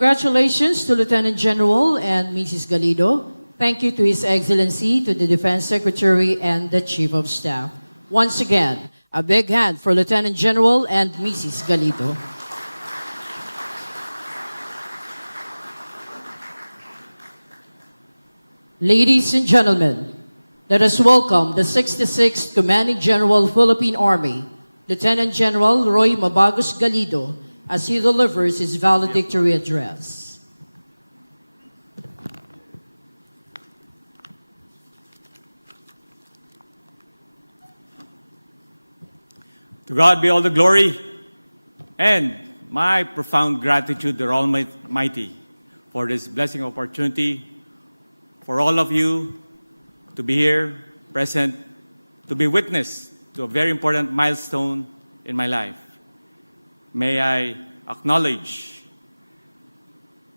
Congratulations to Lieutenant General and Mrs. Galido. Thank you to His Excellency, to the Defense Secretary, and the Chief of Staff. Once again, a big hand for Lieutenant General and Mrs. Galido. Ladies and gentlemen, let us welcome the 66th Commanding General, Philippine Army, Lieutenant General Roy Mabagos Galido, as he delivers his valedictory address. To God be all the glory and my profound gratitude to the Almighty for this blessing opportunity for all of you to be here, present, to be witness to a very important milestone in my life. May I acknowledge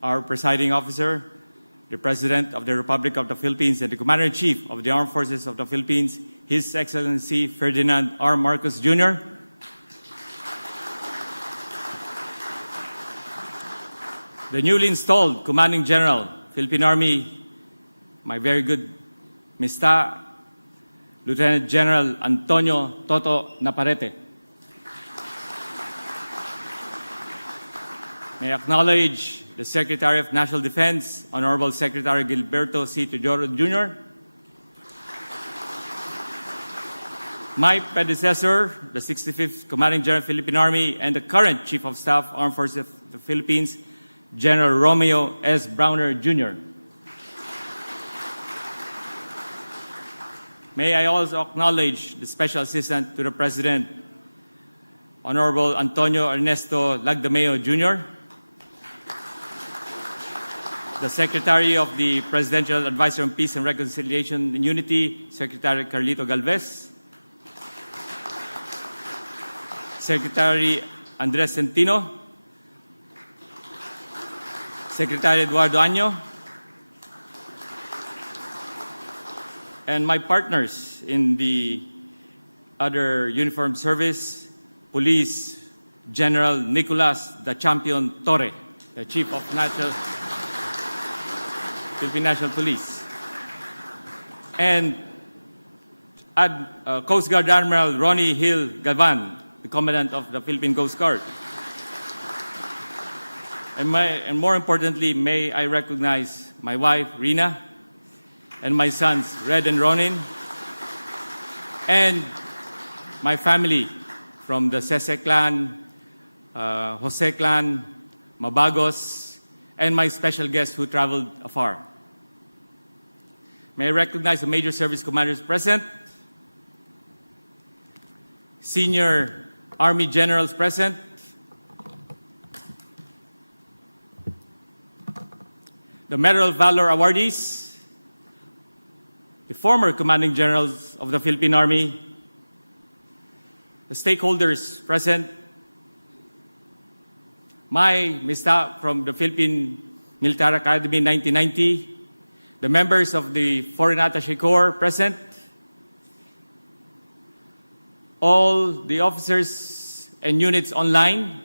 our presiding officer, the President of the Republic of the Philippines, and the Commander-in-Chief of the Armed Forces of the Philippines, His Excellency Ferdinand R. Marcos Jr., the newly installed Commanding General, Philippine Army, my very good Mista, Lieutenant General Antonio Toto Naparete. May I acknowledge the Secretary of National Defense, Honorable Secretary Gilberto C. Teodoro Jr., my predecessor, the 65th Commanding General, Philippine Army, and the current Chief of Staff, Armed Forces of the Philippines, General Romeo S. Browner Jr. May I also acknowledge the Special Assistant to the President, Honorable Antonio Ernesto Lagdameo Jr., the Secretary of the Presidential Advisor on Peace and Reconciliation and Unity, Secretary Carlito Galvez, Secretary Andres Centino, Secretary Eduardo Año, and my partners in the other uniformed service, Police General Nicolas the Champion Torre, the Chief of Philippine National Police, and Coast Guard Admiral Ronnie Hill Galvan, the Commandant of the Philippine Coast Guard. And more importantly, may I recognize my wife, Rina, and my sons, Red and Ronin, and my family from the Sese clan, Jose clan, Mabagos, and my special guests who traveled afar. May I recognize the major service commanders present, senior Army generals present, the Medal of Valor awardees, the former commanding generals of the Philippine Army, the stakeholders present, my Mista from the Philippine Military Academy 1990, the members of the Foreign Attaché Corps present, all the officers and units online,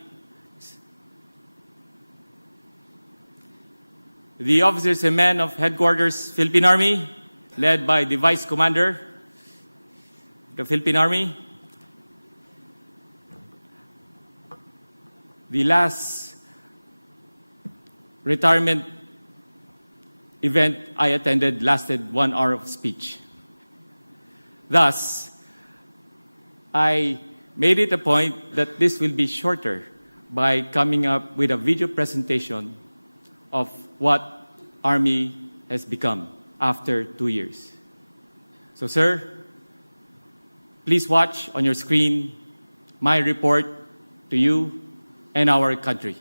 the officers and men of Headquarters Philippine Army, led by the Vice Commander of the Philippine Army, the last retirement event I attended lasted 1 hour of speech. Thus, I made it a point that this will be shorter by coming up with a video presentation of what Army has become after 2 years. So, sir, please watch on your screen my report to you and our country.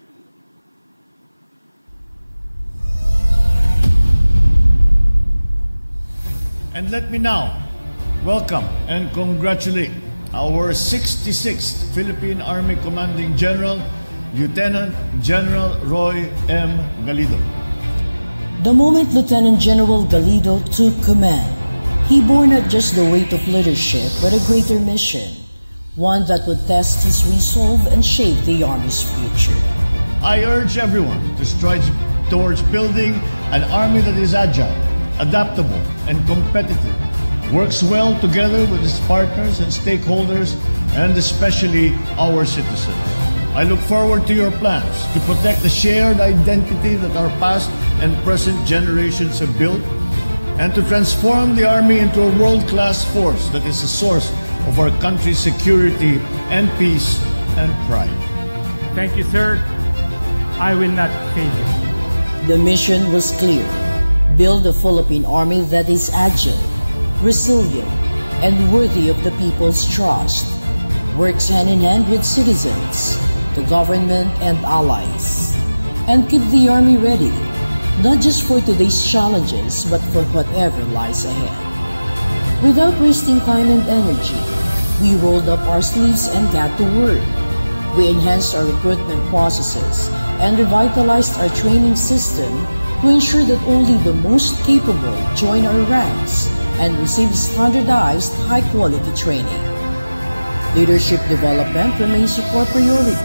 And let me now welcome and congratulate our 66th Philippine Army Commanding General, Lieutenant General Roy M. Galido. The moment Lieutenant General Galido took command, he bore not just the weight of leadership, but a greater mission, one that would test his resolve and shape the Army's future. I urge everyone to strive towards building an army that is agile, adaptable, and competitive, works well together with its partners and stakeholders, and especially our citizens. I look forward to your plans to protect the shared identity that our past and present generations have built, and to transform the Army into a world-class force that is a source of our country's security and peace and pride. Thank you, sir. I will not fail you. The mission was clear. Build a Philippine Army that is agile, resilient, and worthy of the people's trust. Works hand in hand with citizens, the government, and allies. And keep the Army ready, not just for today's challenges, but for whatever lies ahead. Without wasting time and energy, we rolled up our sleeves and got to work. We enhanced our recruitment processes and revitalized our training system to ensure that only the most capable join our ranks and receive standardized, high-quality training. Leadership development remains a core priority,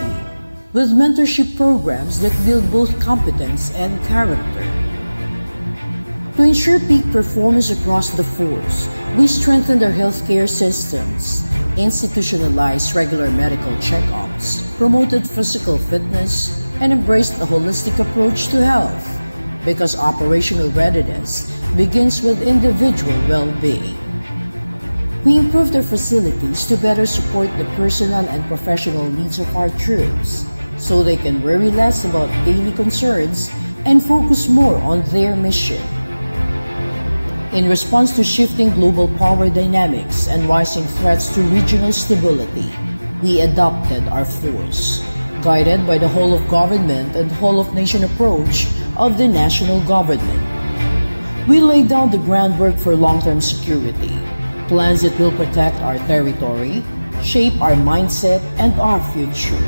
with mentorship programs that build both competence and character. To ensure peak performance across the force, we strengthened our healthcare systems, institutionalized regular medical checkups, promoted physical fitness, and embraced a holistic approach to health, because operational readiness begins with individual well-being. We improved our facilities to better support the personal and professional needs of our troops, so they can worry less about daily concerns and focus more on their mission. In response to shifting global power dynamics and rising threats to regional stability, we adopted our force, guided by the whole of government and whole of nation approach of the national government. We laid down the groundwork for long-term security, plans that will protect our territory, shape our mindset and our future.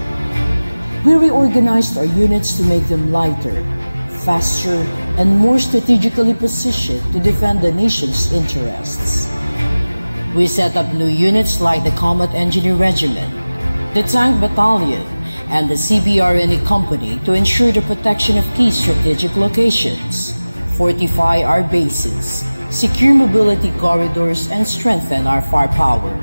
We reorganized our units to make them lighter, faster, and more strategically positioned to defend the nation's interests. We set up new units like the Combat Engineer Regiment, the Tank Battalion, and the CBRNE Company to ensure the protection of key strategic locations, fortify our bases, secure mobility corridors, and strengthen our firepower.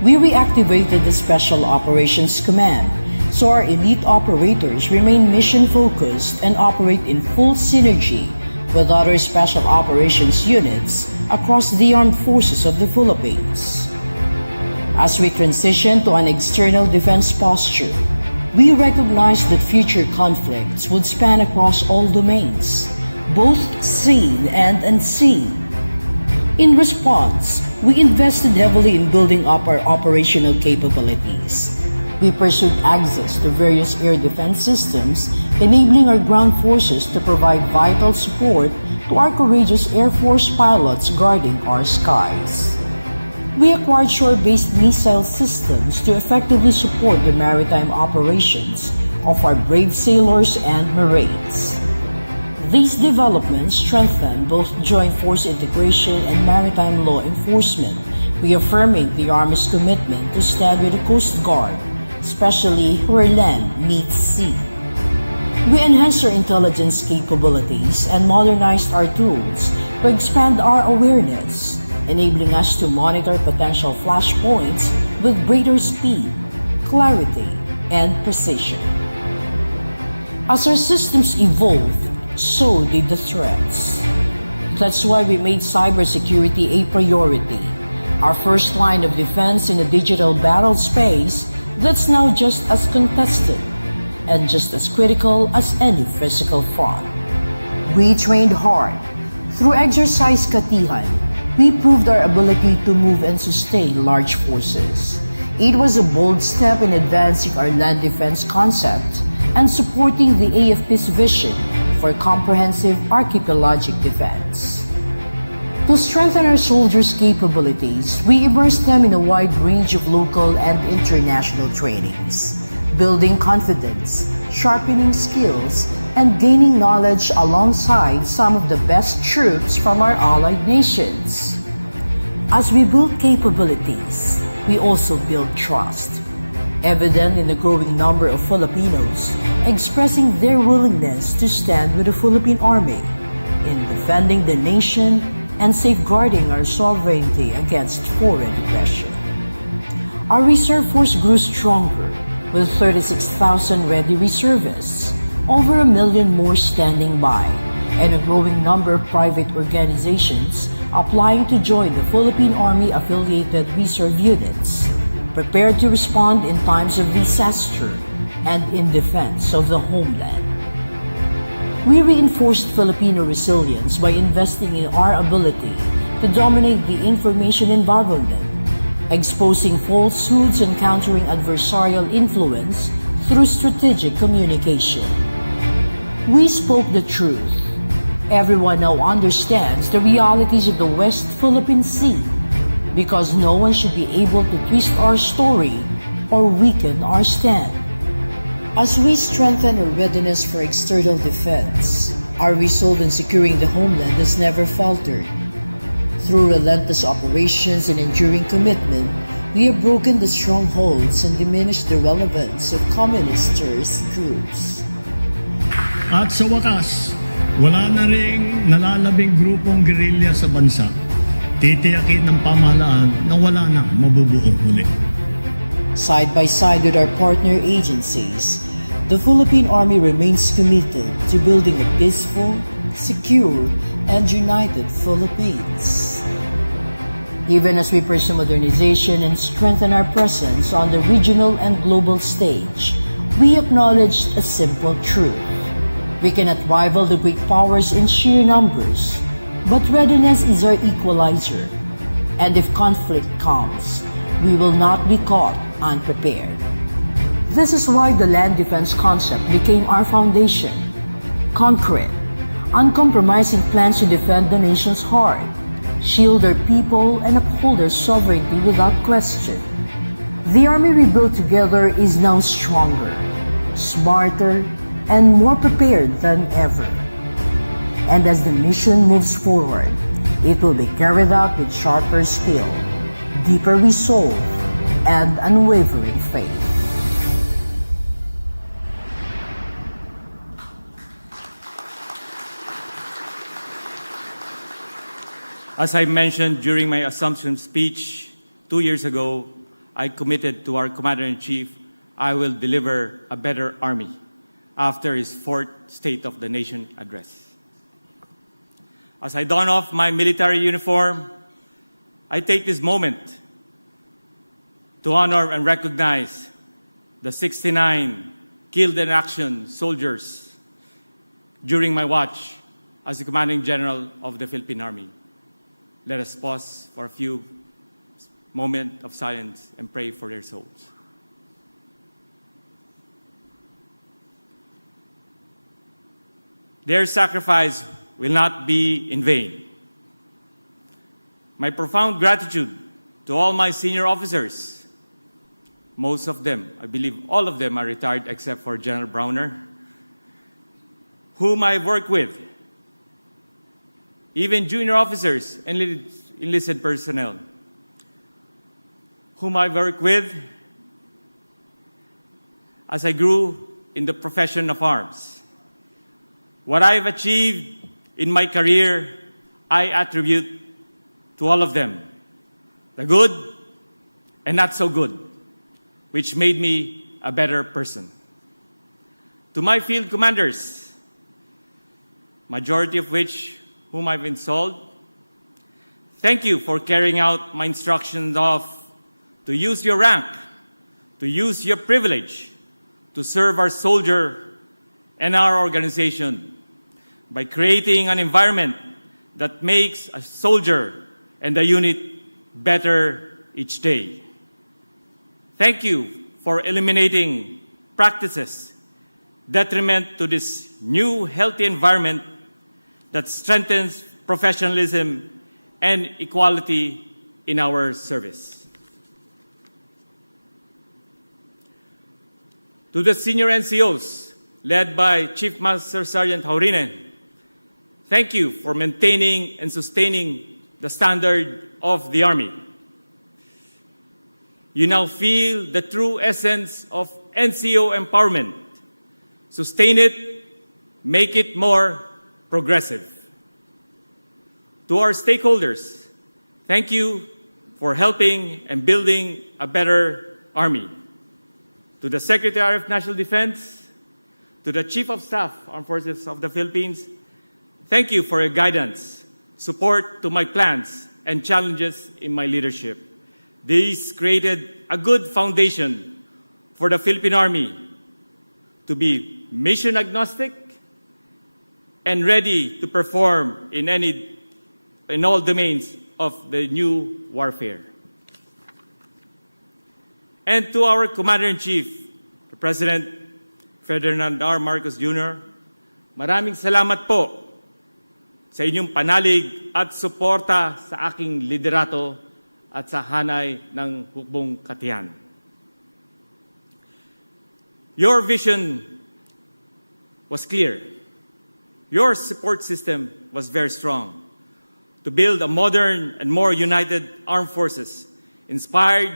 We reactivated the Special Operations Command, so our elite operators remain mission-focused and operate in full synergy with other special operations units across the armed forces of the Philippines. As we transition to an external defense posture, we recognize that future conflicts would span across all domains, both seen and unseen. In response, we invested heavily in building up our operational capabilities. We pursued access to various air defense systems, enabling our ground forces to provide vital support to our courageous Air Force pilots guarding our skies. We acquired shore-based missile systems to effectively support the maritime operations of our brave sailors and Marines. These developments strengthen both joint force integration and maritime law enforcement, reaffirming the Army's commitment to stand with the Coast Guard, especially where land meets sea. We enhanced our intelligence capabilities and modernized our tools to expand our awareness, enabling us to monitor potential flashpoints with greater speed, clarity, and precision. As our systems evolved, so did the threats. That's why we made cybersecurity a priority, our first line of defense in a digital battle space that's now just as contested and just as critical as any physical front. We trained hard. Through Exercise Katihan, we proved our ability to move and sustain large forces. It was a bold step in advancing our land defense concept and supporting the AFP's vision for comprehensive archipelagic defense. To strengthen our soldiers' capabilities, we immersed them in a wide range of local and international trainings, building confidence, sharpening skills, and gaining knowledge alongside some of the best troops from our allied nations. As we build capabilities, we also build trust. evident in the growing number of Filipinos expressing their willingness to stand with the Philippine Army in defending the nation and safeguarding our sovereignty against foreign aggression. Our reserve force grew stronger with 36,000 ready reservists, over 1 million more standing by, and a growing number of private organizations applying to join the Philippine Army affiliated reserve units, prepared to respond in times of disaster and in defense of the homeland. We reinforced Filipino resilience by investing in our ability to dominate the information environment, exposing falsehoods and countering adversarial influence through strategic communication. We spoke the truth. Everyone now understands the realities of the West Philippine Sea, because no one should be able to twist our story or weaken our stand. As we strengthen our readiness for external defense, our resolve in securing the homeland has never faltered. Through relentless operations and enduring commitment, we have broken the strongholds and diminished the relevance of communist terrorist groups. At sa wakas, wala na ring nalalabing grupong guerrilla sa bansa. Titiyakin ng pamahalaan na wala na mabubuo muli. Side by side with our partner agencies, the Philippine Army remains committed to building a peaceful, secure, and united Philippines. Even as we pursue modernization and strengthen our presence on the regional and global stage, we acknowledged a simple truth. We cannot rival the great powers in sheer numbers, but readiness is our equalizer. And if conflict comes, we will not be caught unprepared. This is why the land defense concept became our foundation. Concrete, uncompromising plans to defend the nation's heart, shield our people, and uphold our sovereignty without question. The Army we built together is now stronger, smarter, and more prepared than ever. And as the mission moves forward, it will be carried out with sharper skill, deeper resolve, and unwavering faith. As I mentioned during my Assumption speech 2 years ago, I committed to our Commander-in-Chief I will deliver a better Army after his fourth State of the Nation address. As I don off my military uniform, I take this moment to honor and recognize the 69 killed in action soldiers during my watch as the Commanding General of the Philippine Army. Let us pause for a few moments of silence and pray for their souls. Their sacrifice will not be in vain. My profound gratitude to all my senior officers. Most of them, I believe all of them are retired except for General Browner, whom I work with. Even junior officers and enlisted personnel, whom I work with as I grew in the profession of arms. What I've achieved in my career, I attribute to all of them, the good and not so good, which made me a better person. To my field commanders, majority of which whom I've installed, thank you for carrying out my instructions of to use your rank, to use your privilege, to serve our soldier and our organization by creating an environment that makes a soldier and the unit better each day. Thank you for eliminating practices detriment to this new healthy environment that strengthens professionalism and equality in our service. To the senior NCOs, led by Chief Master Sergeant Haurinen, thank you for maintaining and sustaining the standard of the Army. you now feel the true essence of NCO empowerment. Sustain it, make it more progressive. To our stakeholders, thank you for helping and building a better Army. To the Secretary of National Defense, to the Chief of Staff, Armed Forces of the Philippines, thank you for your guidance, support to my plans, and challenges in my leadership. These created a good foundation for the Philippine Army to be mission agnostic and ready to perform in all domains of the new warfare. And to our Commander-in-Chief, the President Ferdinand R. Marcos Jr., maraming salamat po sa inyong panalig at suporta sa aking liderato at sa hanay ng hukbong katiyan. Your vision was clear. Your support system was very strong. To build a modern and more united armed forces inspired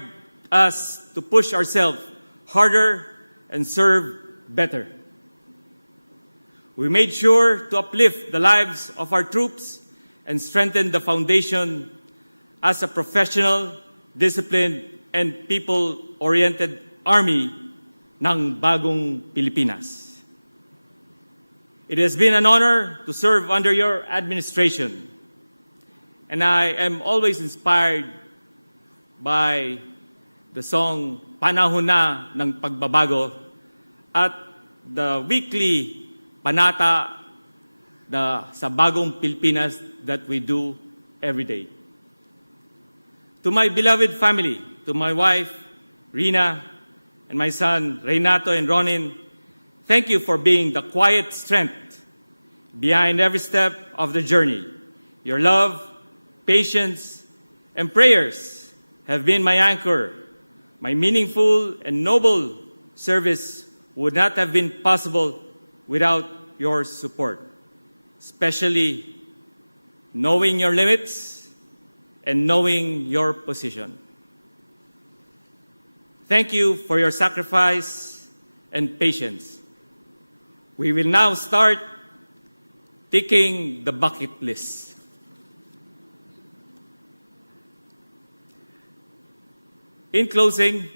us to push ourselves harder and serve better. We made sure to uplift the lives of our troops and strengthen the foundation as a professional, disciplined, and people-oriented army ng bagong Pilipinas. It has been an honor to serve under your administration, and I am always inspired by the song Panahon Na ng Pagbabago at the weekly panata sa bagong Pilipinas that we do every day. To my beloved family, to my wife, Rina, and my son, Renato and Ronin, thank you for being the quiet strength behind every step of the journey. Your love, patience, and prayers have been my anchor. My meaningful and noble service would not have been possible without your support, especially knowing your limits and knowing your position. Thank you for your sacrifice and patience. We will now start ticking the bucket list. In closing,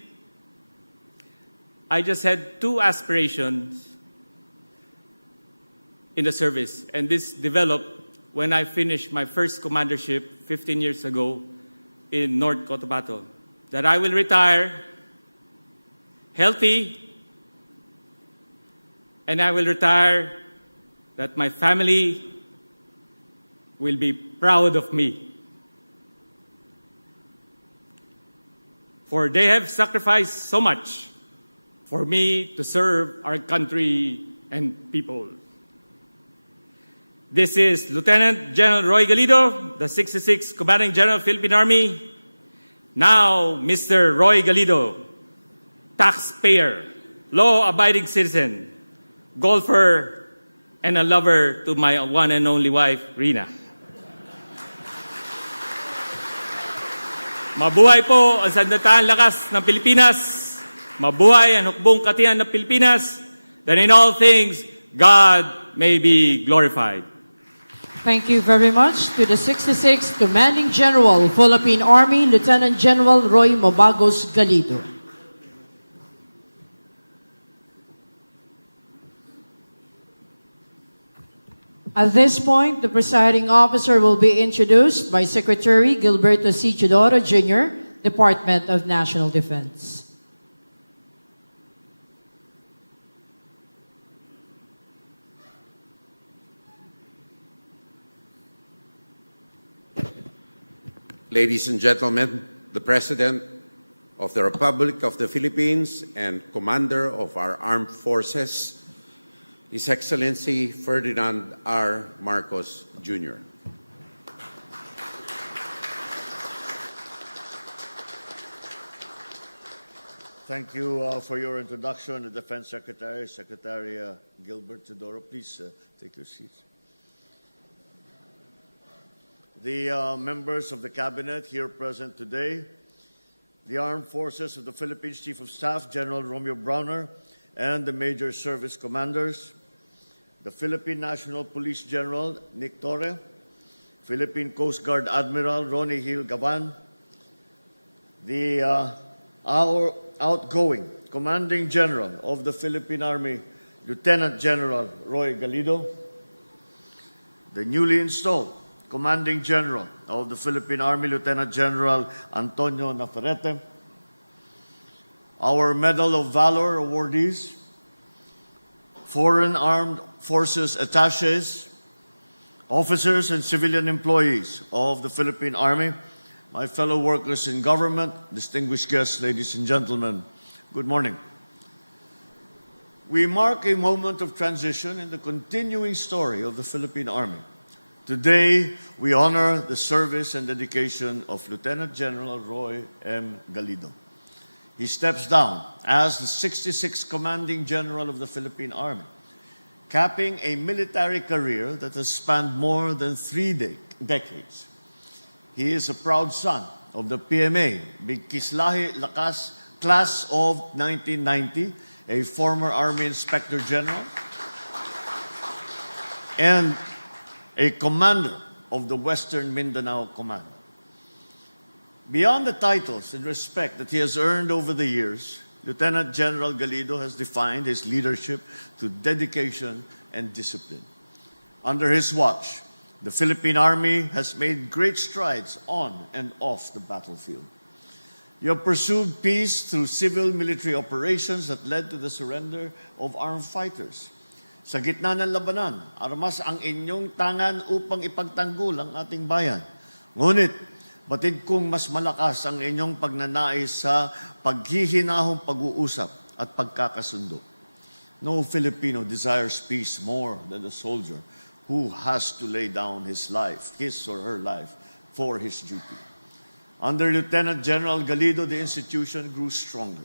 I just had two aspirations in the service, and this developed when I finished my first commandership 15 years ago in North Cotabato, that I will retire healthy, and I will retire that my family will be proud of me. For they have sacrificed so much for me to serve our country and people. This is Lieutenant General Roy Galido, the 66th Commanding General, Philippine Army. Now, Mr. Roy Galido, taxpayer, law-abiding citizen, golfer, and a lover to my one and only wife, Rina. Mabuhay po ang sandatahang lakas ng Pilipinas. Mabuhay ang hukbong katiyan ng Pilipinas. That in all things, God may be glorified. Thank you very much to the 66th Commanding General, Philippine Army, Lieutenant General Roy Mabagos Galido. At this point, the presiding officer will be introduced by Secretary Gilberto C. Chidoro, Jr., Department of National Defense. Ladies and gentlemen, the President of the Republic of the Philippines and Commander of our Armed Forces, His Excellency Ferdinand R. Marcos, Jr. Thank you for your introduction, the Defense Secretary, Secretary Gilbert Teodoro. Please take your seats. The members of the Cabinet here present today, the Armed Forces of the Philippines Chief of Staff, General Romeo Browner, and the Major Service Commanders, the Philippine National Police General, Nick Torre, Philippine Coast Guard Admiral Ronnie Hill Gavan, our outgoing Commanding General of the Philippine Army, Lieutenant General Roy Galido, the newly installed Commanding General of the Philippine Army, Lieutenant General Antonio Navarrete, our Medal of Valor awardees, Foreign Armed Forces attaches, officers and civilian employees of the Philippine Army, my fellow workers in government, distinguished guests, ladies and gentlemen, good morning. We mark a moment of transition in the continuing story of the Philippine Army. Today, we honor the service and dedication of Lieutenant General Roy M. Galido. He steps down as the 66th Commanding General of the Philippine Army, capping a military career that has spanned more than 3 decades. He is a proud son of the PMA, Bigkislahi Lakas class of 1990, a former Army Inspector General, and a commander of the Western Mindanao Command. Beyond the titles and respect that he has earned over the years, Lieutenant General Galido has defined his leadership through dedication and discipline. Under his watch, the Philippine Army has made great strides on and off the battlefield. You have pursued peace through civil-military operations that led to the surrender of armed fighters. Sa gitna ng labanan, armas ang inyong tangan upang ipagtanggol ang ating bayan. Ngunit, batid kong mas malakas ang inyong pagnanais sa paghihinahong pag-uusap at pagkakasundo. No Filipino desires peace more than the soldier who has to lay down his life, his or her life, for his duty. Under Lieutenant General Galido, the institution grew stronger.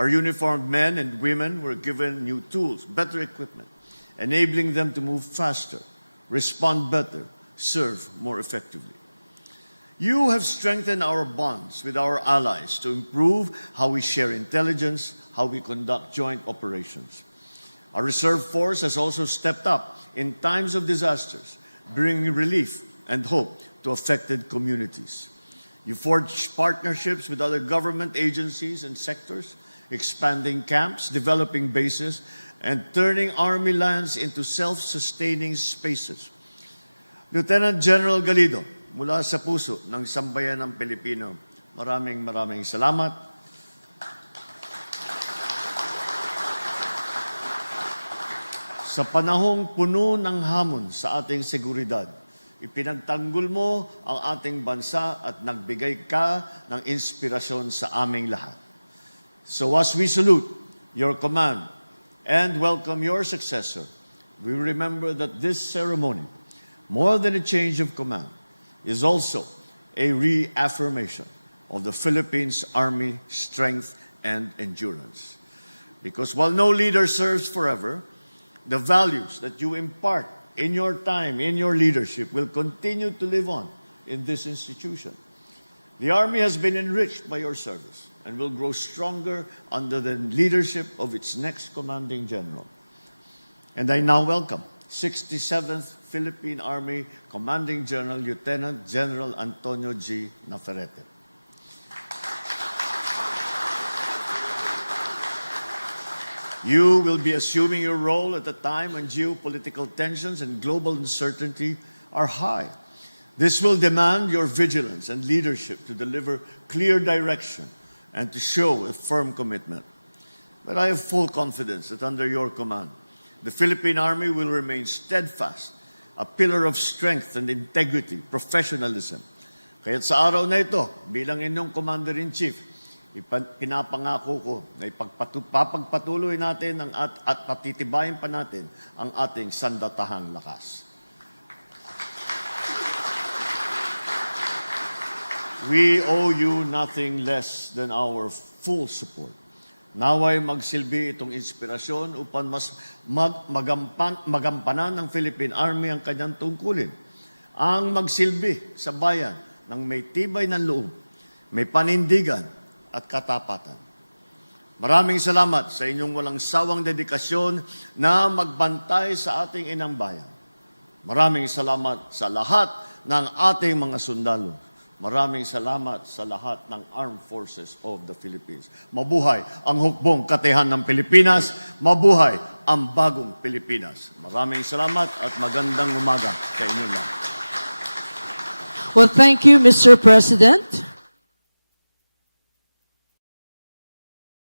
Our uniformed men and women were given new tools, better equipment, enabling them to move faster, respond better, serve more effectively. You have strengthened our bonds with our allies to improve how we share intelligence, how we conduct joint operations. Our reserve force has also stepped up in times of disasters, bringing relief and hope to affected communities. You forged partnerships with other government agencies and sectors, expanding camps, developing bases, and turning Army lands into self-sustaining spaces. Lieutenant General Galido, mula sa puso ng sambayan ng Pilipino, maraming salamat. Sa panahong puno ng hamon sa ating seguridad, ipinagtanggol mo ang ating bansa at nagbigay ka ng inspirasyon sa aming lahat. So as we salute your command and welcome your successor, we remember that this ceremony, more than a change of command, is also a reaffirmation of the Philippines Army strength and endurance. Because while no leader serves forever, the values that you impart in your time, in your leadership, will continue to live on in this institution. The Army has been enriched by your service and will grow stronger under the leadership of its next Commanding General. And I now welcome 67th Philippine Army Commanding General Lieutenant General Antonio G. Navarrete. You will be assuming your role at a time when geopolitical tensions and global uncertainty are high. This will demand your vigilance and leadership to deliver clear direction and to show a firm commitment. But I have full confidence that under your command, the Philippine Army will remain steadfast, a pillar of strength and integrity, professionalism. Kaya't sa araw na ito, bilang inyong Commander-in-Chief, pinapangako ko na papagpatuloy natin at patitibayin pa natin ang ating sandatahang lakas. We owe you nothing less than our full support. Naway magsilbi itong inspirasyon upang mas magampanan ng Philippine Army ang kanyang tungkulin. Ang magsilbi sa bayan ng may tibay ng loob, may panindigan, at katapatan. Maraming salamat sa inyong walang sawang dedikasyon na magbantay sa ating inang bayan. Maraming salamat sa lahat ng ating mga sundalo. Maraming salamat sa lahat ng Armed Forces of the Philippines. Mabuhay ang hukbong katihan ng Pilipinas. Mabuhay ang bagong Pilipinas. Maraming salamat at magandang umaga sa inyo lahat. Well, thank you, Mr. President.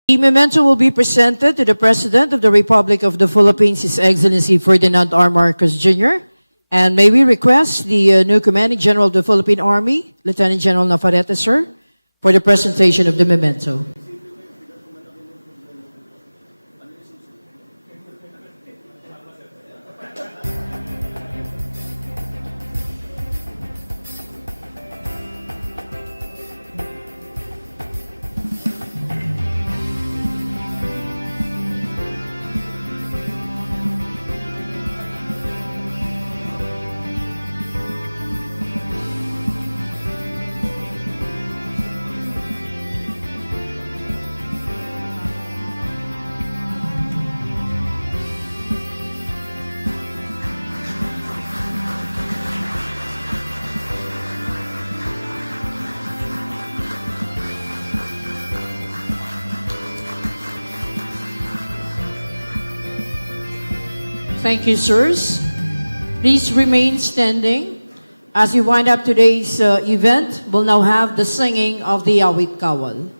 The memento will be presented to the President of the Republic of the Philippines, His Excellency Ferdinand R. Marcos Jr. And may we request the new Commanding General of the Philippine Army, Lieutenant General Navarrete, sir, for the presentation of the memento. Thank you, sirs. Please remain standing. As we wind up today's event, we'll now have the singing of the Awit Kawal.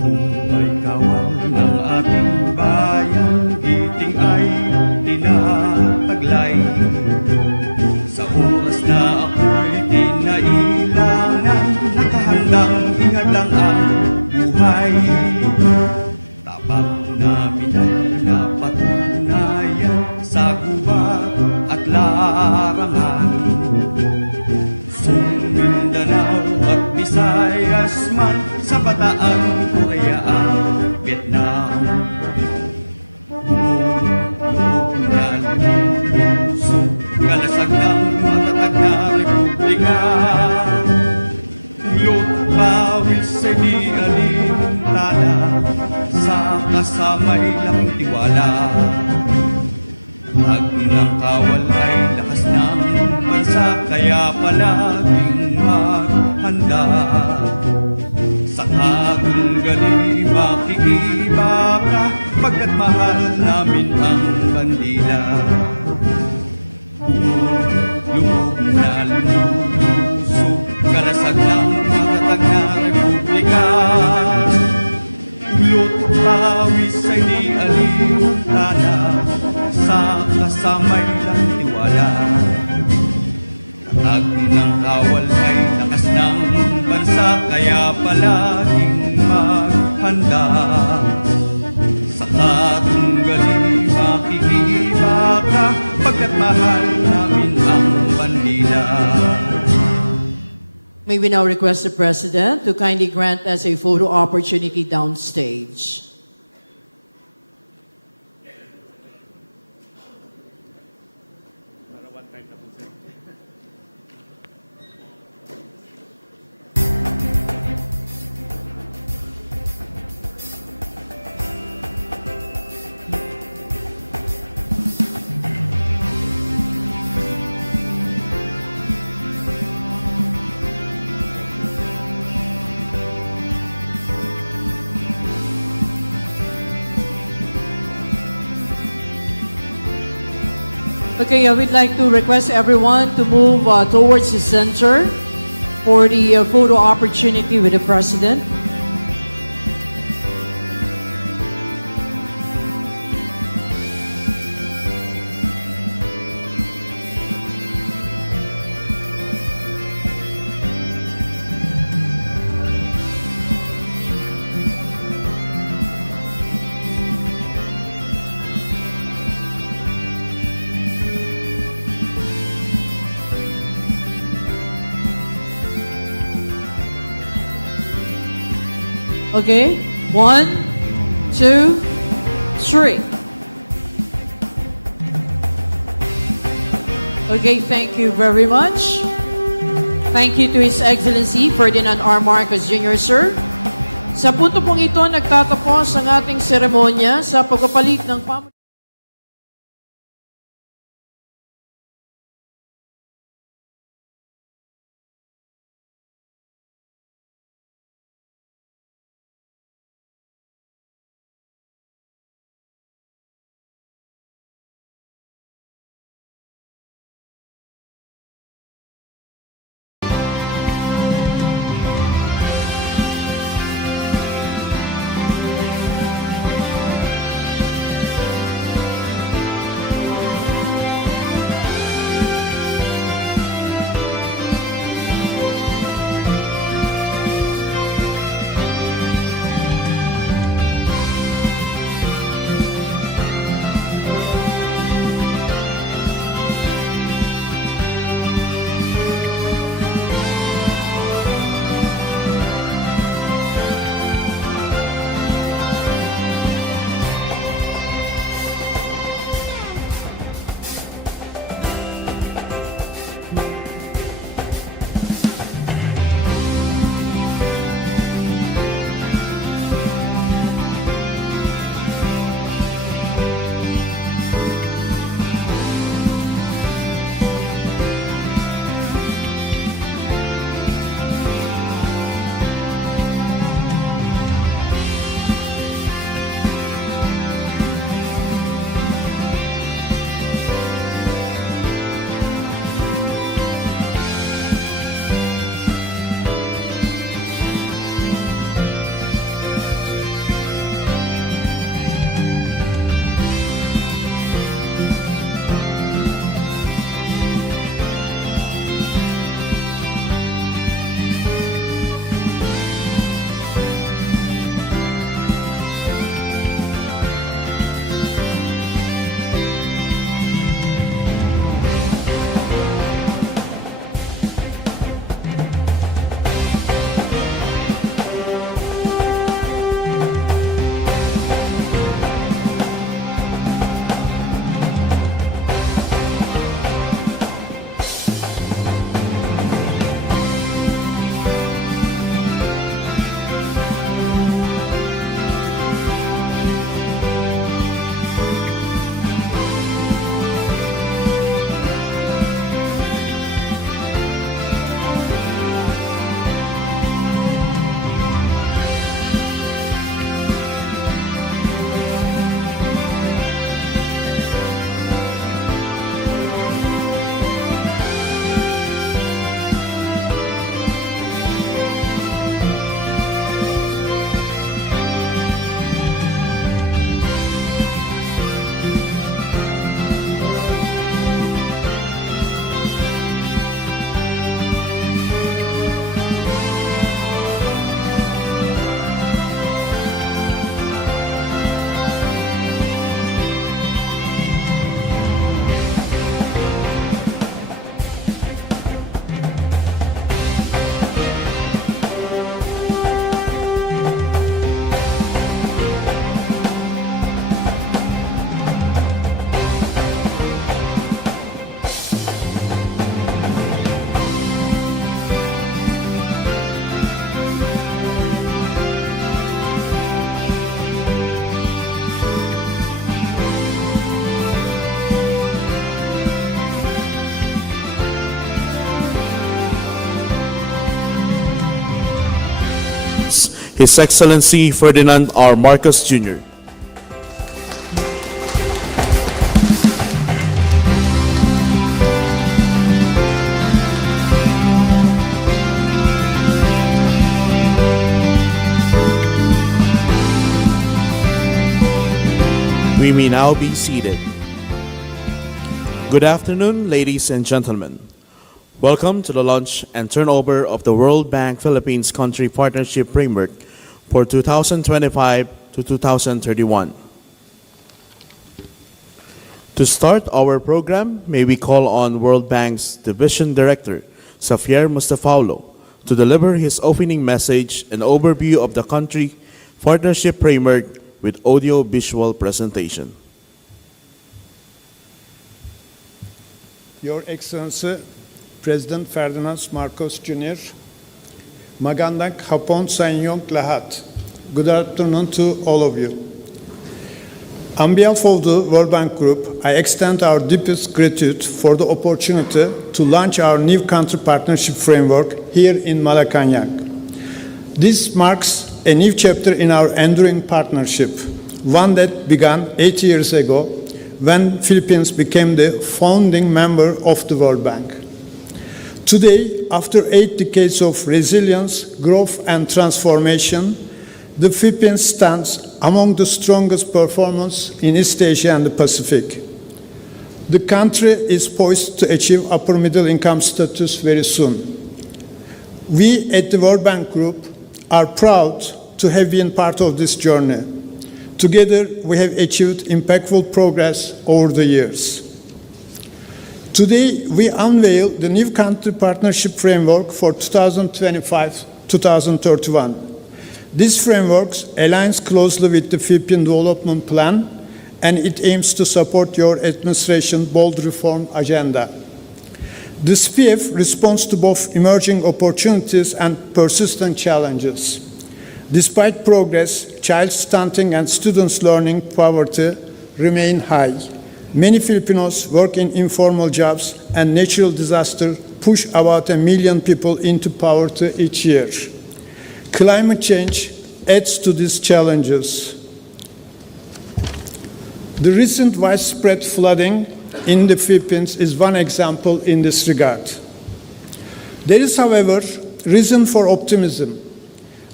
Buhay kawal ng ating bayan, giting ay tinataglay. Sa oras na ako'y kinailangan, nakahandang ihadlang ang buhay. Tapat namin ay napatunayan sa gubat at larangan. Mindanao at Visayas man, sa Bataan, Korea at Vietnam. Buong loob na lulusog, kalasag ng matatag na republika. Ulot pawis ay di alintana, sa kasamay laking tiwala. Pag ng kawal ay lakas ng bansa, kaya palaging maghanda. Sa katunggali makikibaka, pagkat mahal namin ang bandila. Loob na lulusog, kalasag ng matatag na republika. Ulot pawis ay di alintana, sa kasamay lang tiwala. Tatag ng kawal ay lakas ng bansa, kaya palaging maghanda. Sa katunggali makikibaka, pagkat mahal namin ang bandila. May we now request the President to kindly grant us a photo opportunity downstage. Okay, I would like to request everyone to move towards the center for the photo opportunity with the President. Okay, 1, 2, 3. Okay, thank you very much. Thank you to His Excellency Ferdinand R. Marcos Jr., sir. Sa punto pong ito, nagtatapos ang ating seremonya sa pagpapalit ng His Excellency Ferdinand R. Marcos Jr. We may now be seated. Good afternoon, ladies and gentlemen. Welcome to the launch and turnover of the World Bank Philippines Country Partnership Framework for 2025 to 2031. To start our program, may we call on World Bank's Division Director, Xavier Mustafaulo, to deliver his opening message and overview of the Country Partnership Framework with audio-visual presentation. Your Excellency, President Ferdinand Marcos Jr., Magandang hapon sa inyong lahat. Good afternoon to all of you. On behalf of the World Bank Group, I extend our deepest gratitude for the opportunity to launch our new country partnership framework here in Malacañang. This marks a new chapter in our enduring partnership, one that began 8 years ago when Philippines became the founding member of the World Bank. Today, after 8 decades of resilience, growth, and transformation, the Philippines stands among the strongest performers in East Asia and the Pacific. The country is poised to achieve upper middle income status very soon. We at the World Bank Group are proud to have been part of this journey. Together, we have achieved impactful progress over the years. Today, we unveil the new country partnership framework for 2025-2031. This framework aligns closely with the Philippine Development Plan, and it aims to support your administration's bold reform agenda. The CPF responds to both emerging opportunities and persistent challenges. Despite progress, child stunting and students learning poverty remain high. Many Filipinos work in informal jobs, and natural disasters push about 1 million people into poverty each year. Climate change adds to these challenges. The recent widespread flooding in the Philippines is one example in this regard. There is, however, reason for optimism.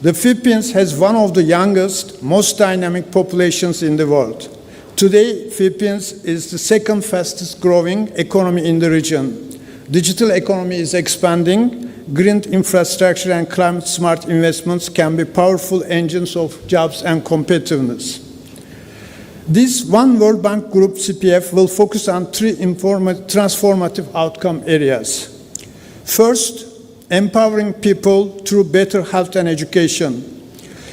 The Philippines has one of the youngest, most dynamic populations in the world. Today, Philippines is the second fastest growing economy in the region. Digital economy is expanding. Green infrastructure and climate-smart investments can be powerful engines of jobs and competitiveness. This One World Bank Group CPF will focus on 3 transformative outcome areas. First, empowering people through better health and education.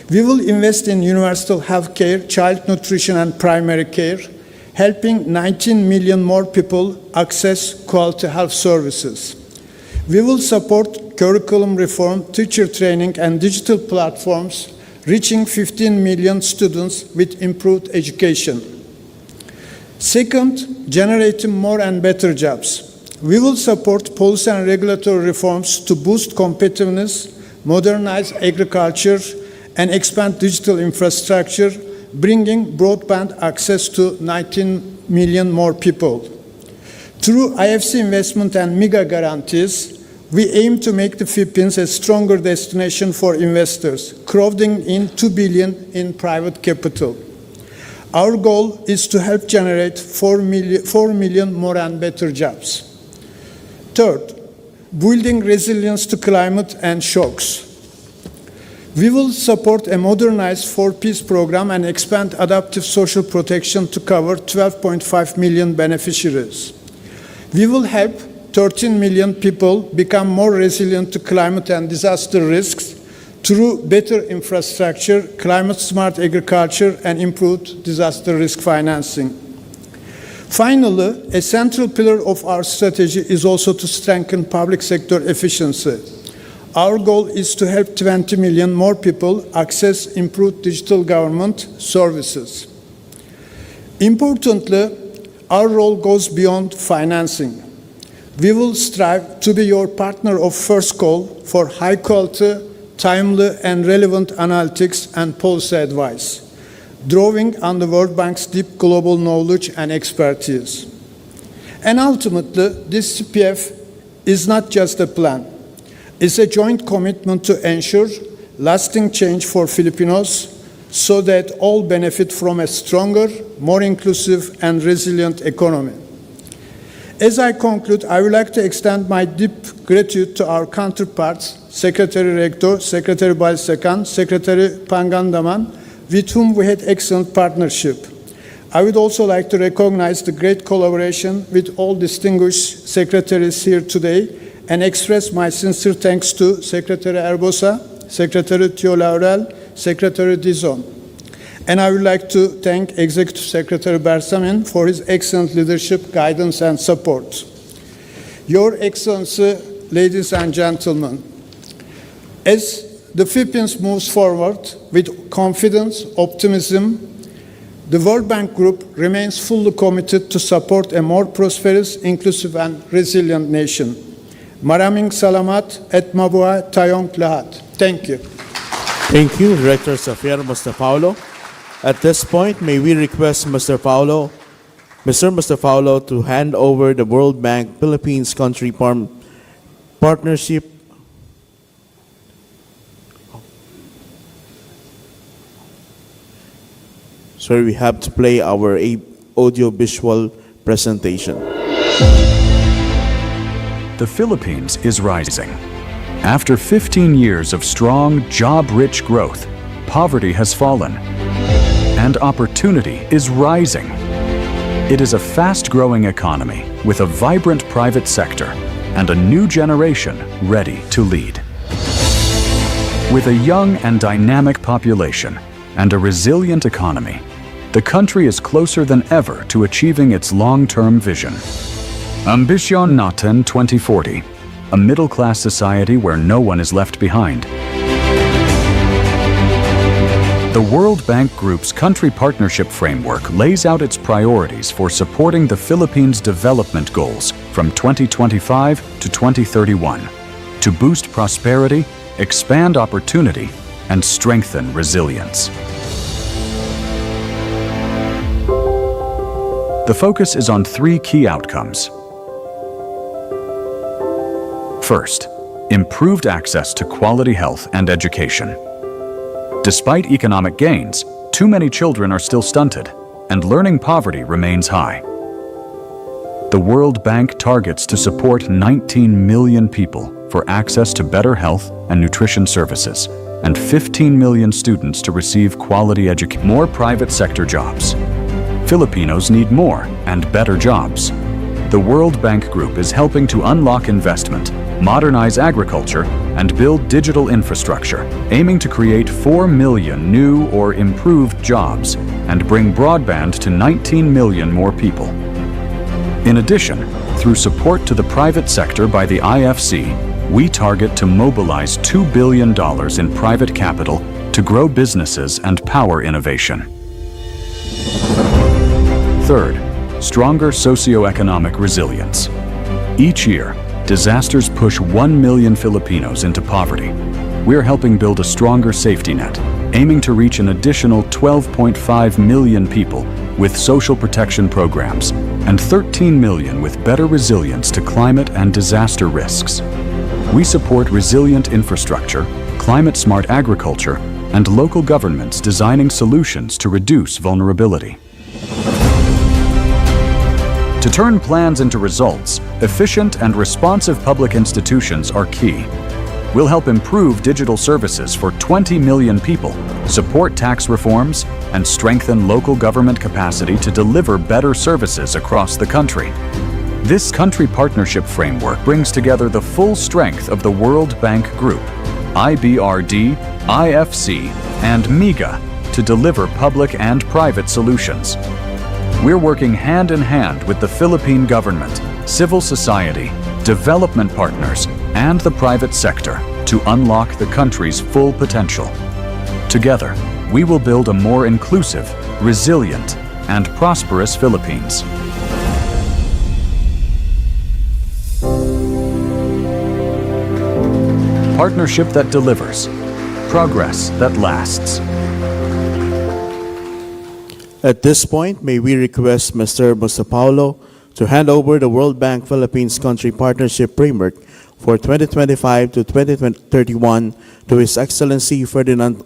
We will invest in universal health care, child nutrition, and primary care, helping 19 million more people access quality health services. We will support curriculum reform, teacher training, and digital platforms, reaching 15 million students with improved education. Second, generating more and better jobs. We will support policy and regulatory reforms to boost competitiveness, modernize agriculture, and expand digital infrastructure, bringing broadband access to 19 million more people. Through IFC investment and MEGA guarantees, we aim to make the Philippines a stronger destination for investors, crowding in $2 billion in private capital. Our goal is to help generate 4 million more and better jobs. Third, building resilience to climate and shocks. We will support a modernized 4Ps program and expand adaptive social protection to cover 12.5 million beneficiaries. We will help 13 million people become more resilient to climate and disaster risks through better infrastructure, climate-smart agriculture, and improved disaster risk financing. Finally, a central pillar of our strategy is also to strengthen public sector efficiency. Our goal is to help 20 million more people access improved digital government services. Importantly, our role goes beyond financing. We will strive to be your partner of first call for high-quality, timely, and relevant analytics and policy advice, drawing on the World Bank's deep global knowledge and expertise. And ultimately, this CPF is not just a plan. It's a joint commitment to ensure lasting change for Filipinos so that all benefit from a stronger, more inclusive, and resilient economy. As I conclude, I would like to extend my deep gratitude to our counterparts, Secretary Rector, Secretary Balsakan, Secretary Pangandaman, with whom we had excellent partnership. I would also like to recognize the great collaboration with all distinguished secretaries here today and express my sincere thanks to Secretary Erbosa, Secretary Tio Laurel, Secretary Dizon. And I would like to thank Executive Secretary Bersamin for his excellent leadership, guidance, and support. Your Excellency, ladies and gentlemen, as the Philippines moves forward with confidence, optimism, the World Bank Group remains fully committed to support a more prosperous, inclusive, and resilient nation. Maraming salamat at mabuhay tayong lahat. Thank you. Thank you, Director Xavier Mustafaulo. At this point, may we request Mr. Mustafaulo to hand over the World Bank Philippines Country Partnership. Sorry, we have to play our audio-visual presentation. The Philippines is rising. After 15 years of strong, job-rich growth, poverty has fallen, and opportunity is rising. It is a fast-growing economy with a vibrant private sector and a new generation ready to lead. With a young and dynamic population and a resilient economy, the country is closer than ever to achieving its long-term vision. Ambisyon Natin 2040, a middle-class society where no one is left behind. The World Bank Group's Country Partnership Framework lays out its priorities for supporting the Philippines' development goals from 2025 to 2031 to boost prosperity, expand opportunity, and strengthen resilience. The focus is on three key outcomes. First, improved access to quality health and education. Despite economic gains, too many children are still stunted, and learning poverty remains high. The World Bank targets to support 19 million people for access to better health and nutrition services, and 15 million students to receive quality education. More private sector jobs. Filipinos need more and better jobs. The World Bank Group is helping to unlock investment, modernize agriculture, and build digital infrastructure, aiming to create 4 million new or improved jobs and bring broadband to 19 million more people. In addition, through support to the private sector by the IFC, we target to mobilize $2 billion in private capital to grow businesses and power innovation. Third, stronger socioeconomic resilience. Each year, disasters push 1 million Filipinos into poverty. We're helping build a stronger safety net, aiming to reach an additional 12.5 million people with social protection programs and 13 million with better resilience to climate and disaster risks. We support resilient infrastructure, climate-smart agriculture, and local governments designing solutions to reduce vulnerability. To turn plans into results, efficient and responsive public institutions are key. We'll help improve digital services for 20 million people, support tax reforms, and strengthen local government capacity to deliver better services across the country. This country partnership framework brings together the full strength of the World Bank Group, IBRD, IFC, and MIGA to deliver public and private solutions. We're working hand in hand with the Philippine government, civil society, development partners, and the private sector to unlock the country's full potential. Together, we will build a more inclusive, resilient, and prosperous Philippines. Partnership that delivers, progress that lasts. At this point, may we request Mr. Mustafaulo to hand over the World Bank Philippines Country Partnership Framework for 2025 to 2031 to His Excellency Ferdinand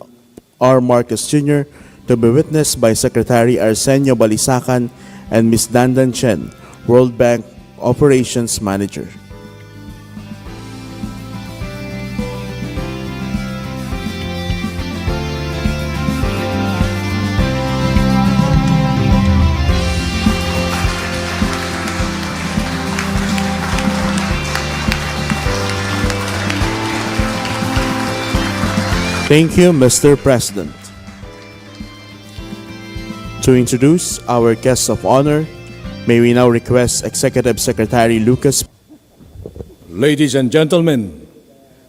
R. Marcos Jr. to be witnessed by Secretary Arsenio Balisacan and Ms. Dandan Chen, World Bank Operations Manager. Thank you, Mr. President. To introduce our guests of honor, may we now request Executive Secretary Lucas. Ladies and gentlemen,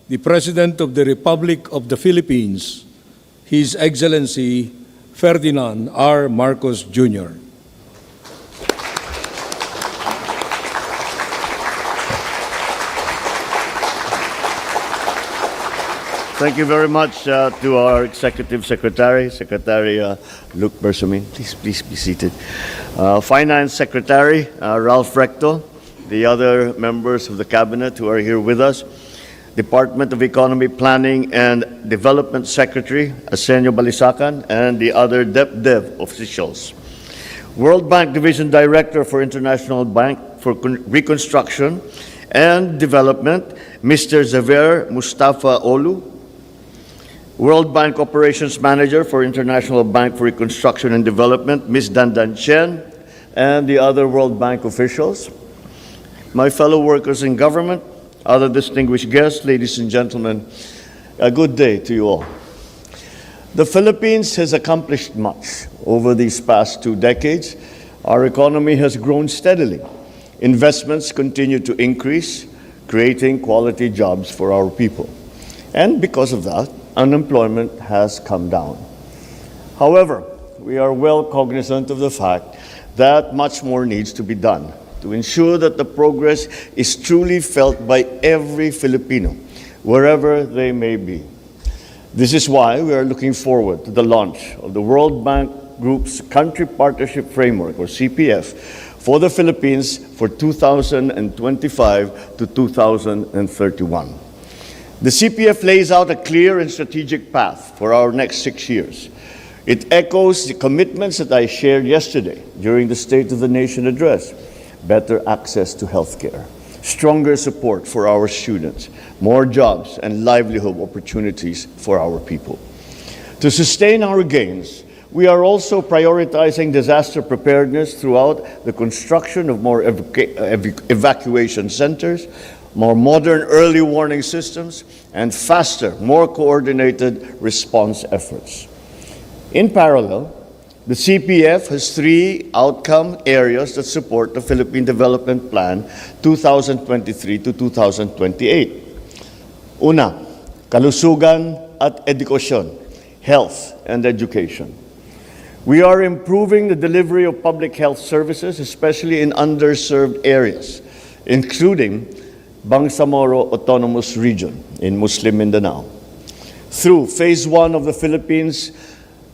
the President of the Republic of the Philippines, His Excellency Ferdinand R. Marcos Jr. Thank you very much to our Executive Secretary, Secretary Luke Bersamin. Please be seated. Finance Secretary Ralph Recto, the other members of the Cabinet who are here with us, Department of Economy Planning and Development Secretary Arsenio Balisacan, and the other DepDev officials. World Bank Division Director for International Bank for Reconstruction and Development, Mr. Xavier Mustafa Olu, World Bank Operations Manager for International Bank for Reconstruction and Development, Ms. Dandan Chen, and the other World Bank officials. My fellow workers in government, other distinguished guests, ladies and gentlemen, a good day to you all. The Philippines has accomplished much over these past 2 decades. Our economy has grown steadily. Investments continue to increase, creating quality jobs for our people. And because of that, unemployment has come down. However, we are well cognizant of the fact that much more needs to be done to ensure that the progress is truly felt by every Filipino, wherever they may be. This is why we are looking forward to the launch of the World Bank Group's Country Partnership Framework, or CPF, for the Philippines for 2025 to 2031. The CPF lays out a clear and strategic path for our next 6 years. It echoes the commitments that I shared yesterday during the State of the Nation address: better access to healthcare, stronger support for our students, more jobs and livelihood opportunities for our people. To sustain our gains, we are also prioritizing disaster preparedness throughout the construction of more evacuation centers, more modern early warning systems, and faster, more coordinated response efforts. In parallel, the CPF has 3 outcome areas that support the Philippine Development Plan 2023 to 2028. Una, kalusugan at edukasyon, health and education. We are improving the delivery of public health services, especially in underserved areas, including Bangsamoro Autonomous Region in Muslim Mindanao. Through Phase 1 of the Philippines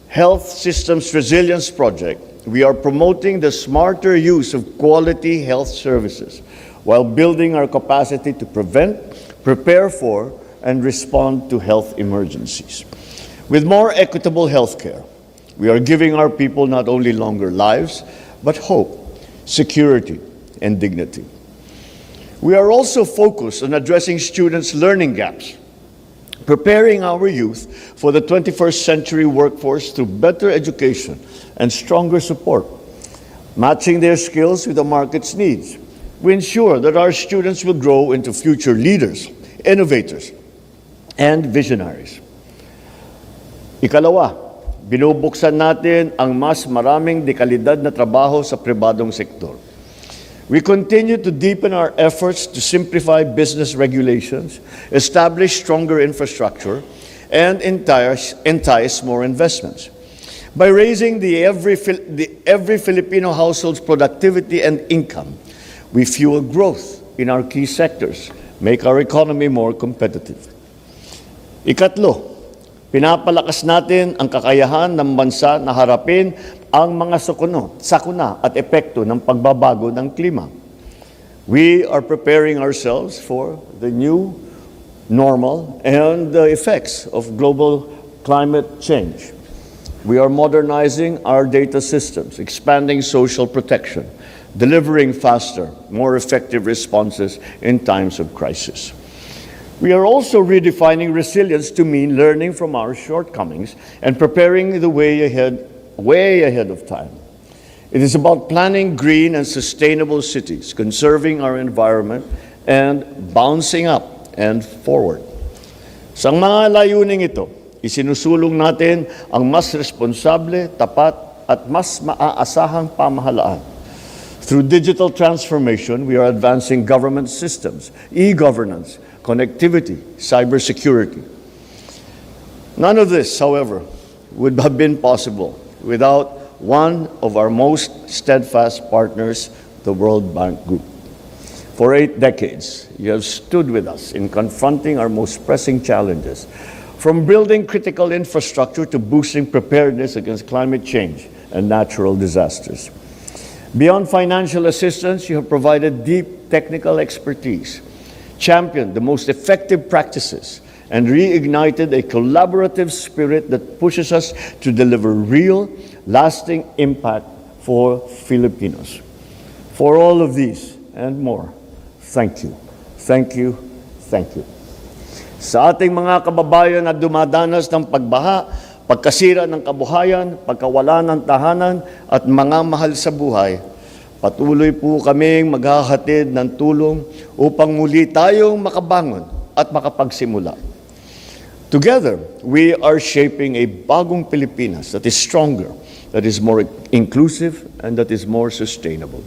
Health Systems Resilience Project, we are promoting the smarter use of quality health services while building our capacity to prevent, prepare for, and respond to health emergencies. With more equitable health care, we are giving our people not only longer lives, but hope, security, and dignity. We are also focused on addressing students' learning gaps, preparing our youth for the 21st century workforce through better education and stronger support, matching their skills with the market's needs. We ensure that our students will grow into future leaders, innovators, and visionaries. Ikalawa, binubuksan natin ang mas maraming dekalidad na trabaho sa pribadong sektor. We continue to deepen our efforts to simplify business regulations, establish stronger infrastructure, and entice more investments. By raising every Filipino household's productivity and income, we fuel growth in our key sectors, make our economy more competitive. Ikatlo, pinapalakas natin ang kakayahan ng bansa na harapin ang mga sakuna at epekto ng pagbabago ng klima. We are preparing ourselves for the new normal and the effects of global climate change. We are modernizing our data systems, expanding social protection, delivering faster, more effective responses in times of crisis. We are also redefining resilience to mean learning from our shortcomings and preparing the way ahead of time. It is about planning green and sustainable cities, conserving our environment, and bouncing up and forward. Sa mga layuning ito, isinusulong natin ang mas responsable, tapat, at mas maaasahang pamahalaan. Through digital transformation, we are advancing government systems, e-governance, connectivity, cybersecurity. None of this, however, would have been possible without one of our most steadfast partners, the World Bank Group. For 8 decades, you have stood with us in confronting our most pressing challenges, from building critical infrastructure to boosting preparedness against climate change and natural disasters. Beyond financial assistance, you have provided deep technical expertise, championed the most effective practices, and reignited a collaborative spirit that pushes us to deliver real, lasting impact for Filipinos. For all of these and more, thank you, thank you, thank you. Sa ating mga kababayan na dumadanas ng pagbaha, pagkasira ng kabuhayan, pagkawala ng tahanan at mga mahal sa buhay, patuloy po kaming maghahatid ng tulong upang muli tayong makabangon at makapagsimula. Together, we are shaping a bagong Pilipinas that is stronger, that is more inclusive, and that is more sustainable.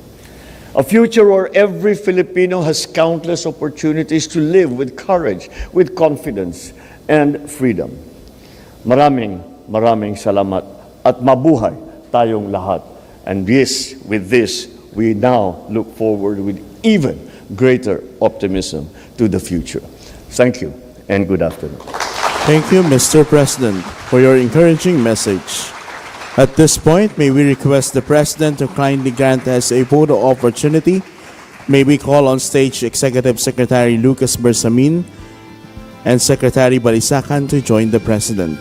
A future where every Filipino has countless opportunities to live with courage, with confidence, and freedom. Maraming salamat at mabuhay tayong lahat. And with this, we now look forward with even greater optimism to the future. Thank you and good afternoon. Thank you, Mr. President, for your encouraging message. At this point, may we request the President to kindly grant us a photo opportunity. May we call on stage Executive Secretary Lucas Bersamin and Secretary Balisacan to join the President.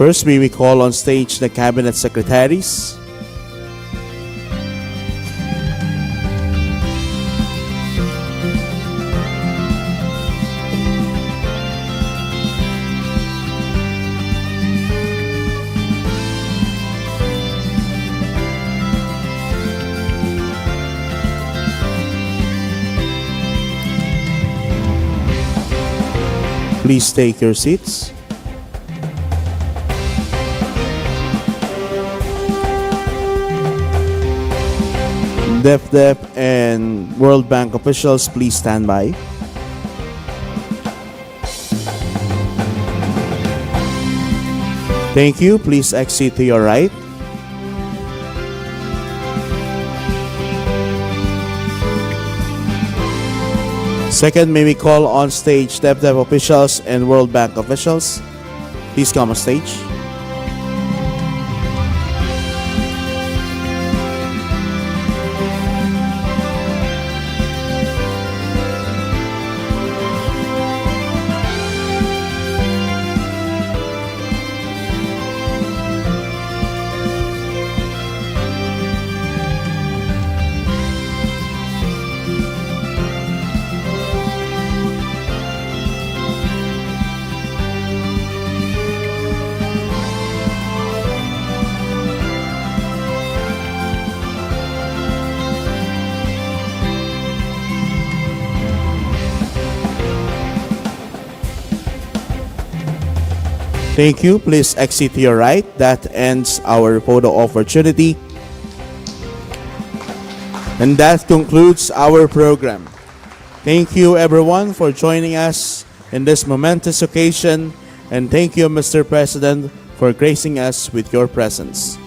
First, may we call on stage the Cabinet Secretaries. Please take your seats. DepDep and World Bank officials, please stand by. Thank you. Please exit to your right. Second, may we call on stage DepDep officials and World Bank officials. Please come on stage. Thank you. Please exit to your right. That ends our photo opportunity. And that concludes our program. Thank you everyone for joining us in this momentous occasion. And thank you, Mr. President, for gracing us with your presence.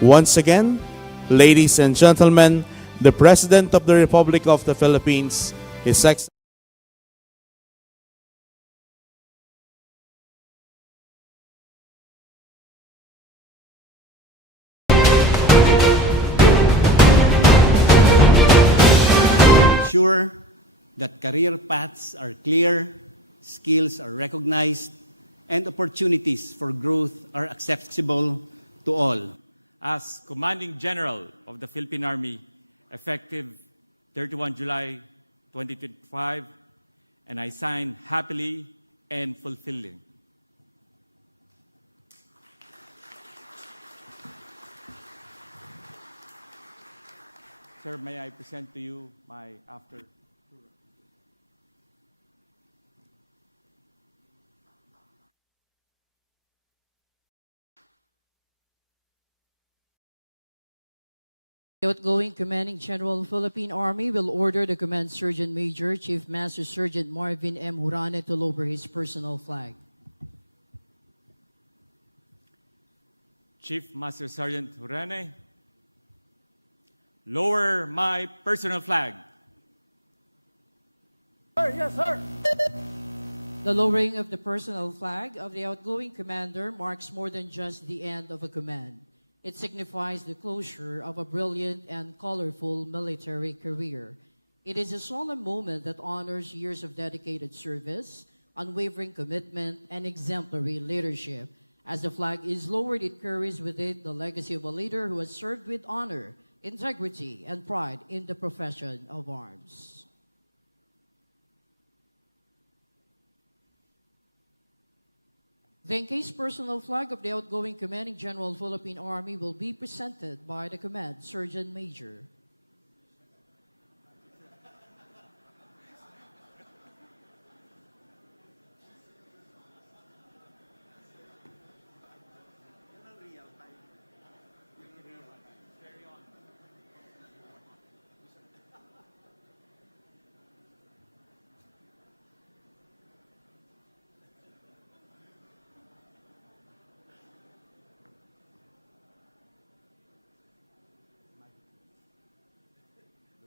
Once again, ladies and gentlemen, the President of the Republic of the Philippines, His Excellency ensure that career paths are clear, skills are recognized, and opportunities for growth are accessible to all. As Commanding General of the Philippine Army, effective 31 July 2025, and I sign happily and fulfilling. Sir, may I present to you my after The outgoing Commanding General, Philippine Army, will order the Command Sergeant Major, Chief Master Sergeant Marvin M. Hurane, to lower his personal flag. Chief Master Sergeant Hurane, lower my personal flag. The lowering of the personal flag of the outgoing commander marks more than just the end of a command. It signifies the closure of a brilliant and colorful military career. It is a solemn moment that honors years of dedicated service, unwavering commitment, and exemplary leadership. As the flag is lowered, it carries with it the legacy of a leader who has served with honor, integrity, and pride in the profession of arms. The encased personal flag of the outgoing Commanding General, Philippine Army, will be presented by the Command Sergeant Major.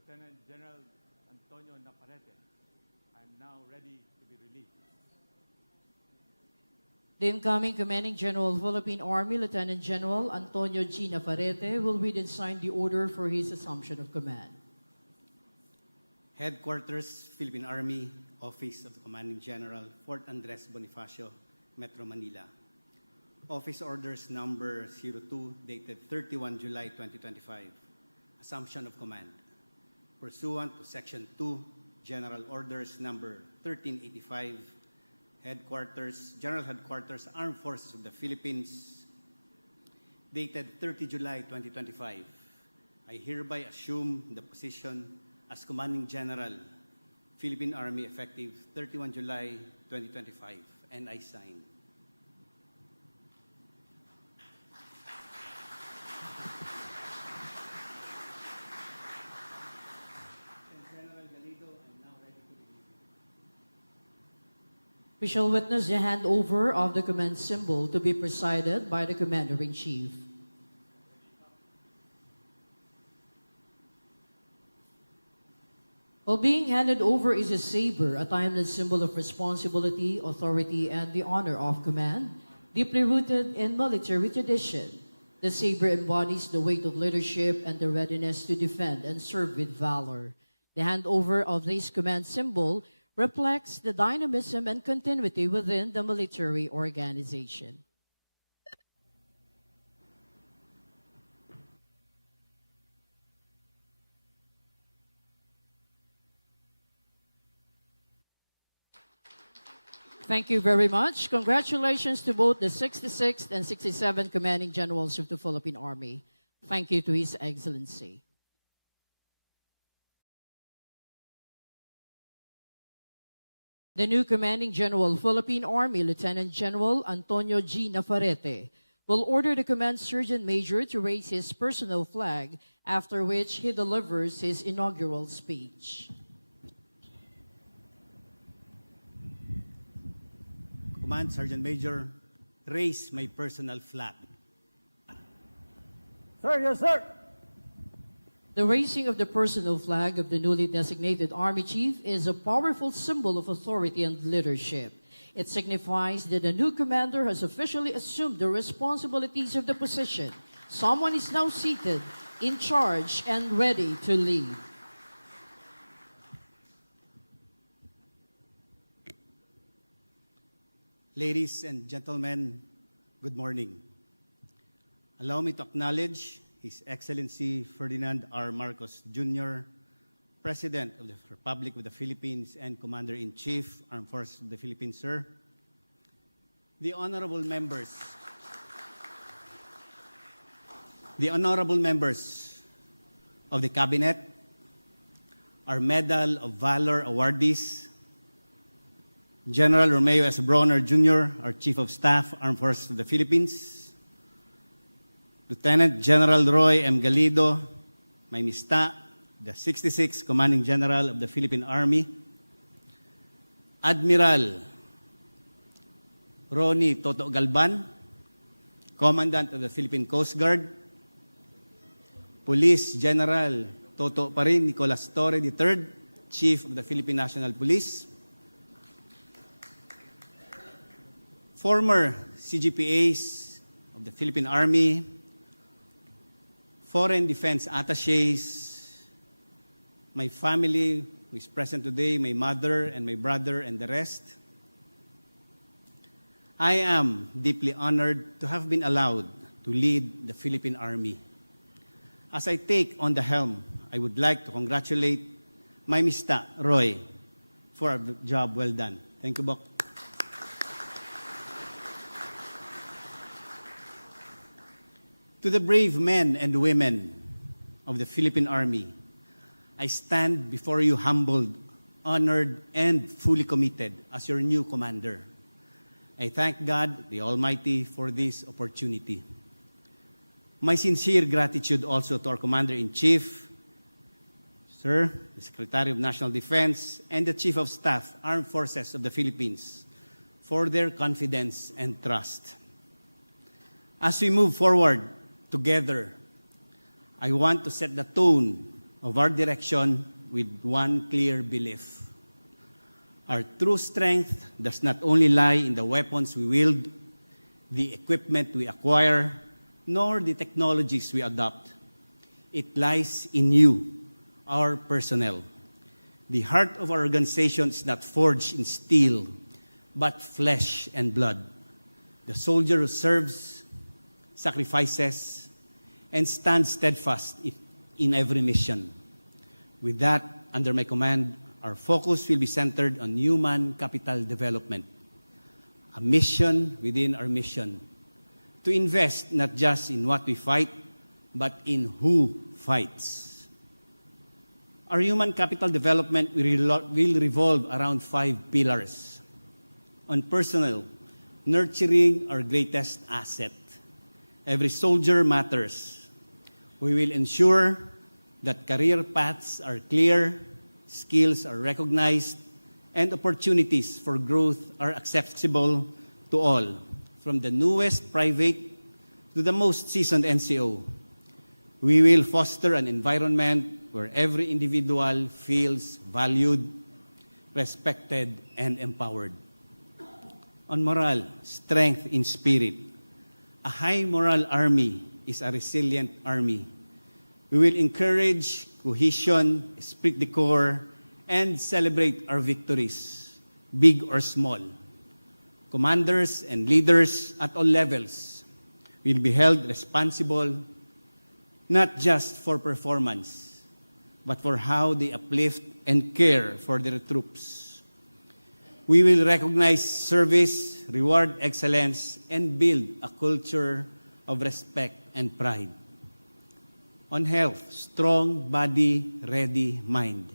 Lieutenant General Antonio Navarrete, I am now ready to be relieved. The incoming Commanding General, Philippine Army, Lieutenant General Antonio G. Navarrete, will read and sign the order for his assumption of command. Headquarters, Philippine Army, Office of the Commanding General, Fort Andres Bonifacio, Metro Manila. Office Orders Number 02, dated 31 July 2025. Assumption of command. Pursuant to Section 2, General Orders Number 1385, General Headquarters, Armed Forces of the Philippines, dated 30 July 2025. I hereby assume the position as Commanding General, Philippine Army, effective 31 July 2025, and I sign. General Galido, I'm now ready to release. We shall witness the handover of the command symbol to be presided by the Commander-in-Chief. While being handed over is a saber, a timeless symbol of responsibility, authority, and the honor of command, deeply rooted in military tradition. The saber embodies the weight of leadership and the readiness to defend and serve with valor. The handover of this command symbol reflects the dynamism and continuity within the military organization. Thank you very much. Congratulations to both the 66th and 67th Commanding Generals of the Philippine Army. Thank you to His Excellency. The new Commanding General, Philippine Army, Lieutenant General Antonio G. Navarrete, will order the Command Sergeant Major to raise his personal flag, after which he delivers his inaugural speech. Command Sergeant Major, raise my personal flag. Sir, yes, sir. The raising of the personal flag of the newly designated Army Chief is a powerful symbol of authority and leadership. It signifies that the new commander has officially assumed the responsibilities of the position. Someone is now seated, in charge, and ready to lead. Ladies and gentlemen, good morning. Allow me to acknowledge His Excellency Ferdinand R. Marcos Jr., President of the Republic of the Philippines and Commander-in-Chief, Armed Forces of the Philippines, sir. The honorable members of the Cabinet, our Medal of Valor awardees, General Romeo S. Bronner Jr., our Chief of Staff, Armed Forces of the Philippines, Lieutenant General Roy M. Galido, my mista, the 66th Commanding General of the Philippine Army, Admiral Ronnie Toto Galban, Commandant of the Philippine Coast Guard, Police General Toto pa rin Nicolas Torre III, Chief of the Philippine National Police, former CGPAs of the Philippine Army, foreign defense attaches, my family who is present today, my mother and my brother and the rest. I am deeply honored to have been allowed to lead the Philippine Army. As I take on the helm, I would like to congratulate my Mr. Roy for a job well done. Thank you, Bok. To the brave men and women of the Philippine Army, I stand before you humbled, honored, and fully committed as your new commander. I thank God, the Almighty, for this opportunity. My sincere gratitude also to our Commander-in-Chief, Sir, the Secretary of National Defense, and the Chief of Staff, Armed Forces of the Philippines, for their confidence and trust. As we move forward together, I want to set the tone of our direction with one clear belief. Our true strength does not only lie in the weapons we wield, the equipment we acquire, nor the technologies we adopt. It lies in you, our personnel. The heart of our organization is not forged in steel, but flesh and blood. The soldier who serves, sacrifices, and stands steadfast in every mission. With that, under my command, our focus will be centered on human capital development, a mission within our mission, to invest not just in what we fight, but in who fights. Our human capital development will revolve around 5 pillars. On personnel, nurturing our greatest asset. Every soldier matters. We will ensure that career paths are clear, skills are recognized, and opportunities for growth are accessible to all, from the newest private to the most seasoned NCO. We will foster an environment where every individual feels valued, respected, and empowered. On morale, strength in spirit. A high moral army is a resilient army. We will encourage cohesion, esprit de corps, and celebrate our victories, big or small. Commanders and leaders at all levels will be held responsible not just for performance, but for how they uplift and care for their troops. We will recognize service, reward excellence, and build a culture of respect and pride. On health, strong body, ready mind.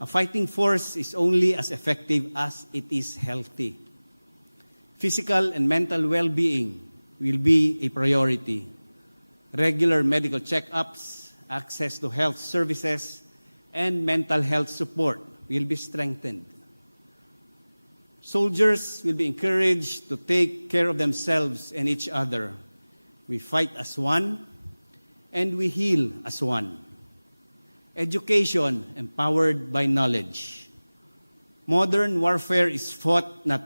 A fighting force is only as effective as it is healthy. Physical and mental well-being will be a priority. Regular medical checkups, access to health services, and mental health support will be strengthened. Soldiers will be encouraged to take care of themselves and each other. We fight as one, and we heal as one. Education empowered by knowledge. Modern warfare is fought not